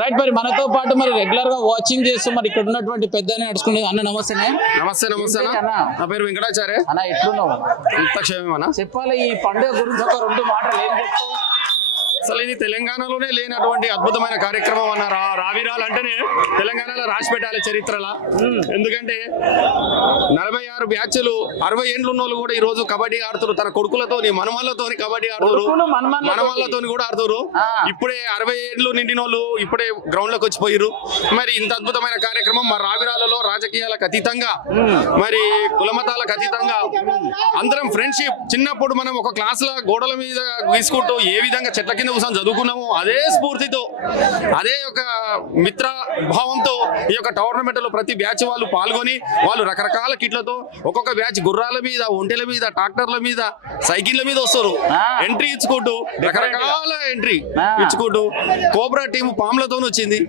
Right, మరి మనతో పాటు మరి రెగ్యులర్ గా వాచింగ్ చేస్తూ మరి ఇక్కడ ఉన్నటువంటి పెద్ద నడుచుకునే అన్న నమస్తే. నమస్తే అన్న. నా పేరు వెంకటాచార్య. అన్న ఎట్లున్నావు? క్షేమేమన్నా. చెప్పాలి ఈ పండుగ గురించి ఒక రెండు మాటలు ఏం చెప్తావు? అసలు ఇది తెలంగాణలోనే లేనటువంటి అద్భుతమైన కార్యక్రమం అన్న. రావిరాలు అంటేనే తెలంగాణలో రాసి పెట్టాలి చరిత్రలా. ఎందుకంటే 46 బ్యాచ్లు 60 ఏండ్లు ఉన్న వాళ్ళు కూడా ఈ రోజు కబడ్డీ ఆడుతారు. తన కొడుకులతోని మనవాళ్ళతోని కబడ్డీ ఆడుతారు, మనవాళ్ళతోని కూడా ఆడుతారు. ఇప్పుడే 60 ఏండ్లు నిండిన వాళ్ళు ఇప్పుడే గ్రౌండ్ లోకి వచ్చిపోయారు. మరి ఇంత అద్భుతమైన కార్యక్రమం మా రావిరాలలో రాజకీయాలకు అతీతంగా, మరి కులమతాలకు అతీతంగా అందరం ఫ్రెండ్షిప్. చిన్నప్పుడు మనం ఒక క్లాస్ లో గోడల మీద గీసుకుంటూ ఏ విధంగా చెట్ల కింద కూర్చొని చదువుకున్నాము, అదే స్ఫూర్తితో, అదే ఒక మిత్ర భావంతో ఈ యొక్క టోర్నమెంట్ లో ప్రతి బ్యాచ్ వాళ్ళు పాల్గొని వాళ్ళు రకరకాల కిట్లతో ఒక్కొక్క బ్యాచ్ గుర్రాల మీద, ఒంటెల మీద, ట్రాక్టర్ల మీద, సైకిళ్ల మీద వస్తారు. ఎంట్రీ ఇచ్చుకుంటూ రకరకాల ఎంట్రీ ఇచ్చుకుంటూ కోబ్రా టీం పాములతో వచ్చింది.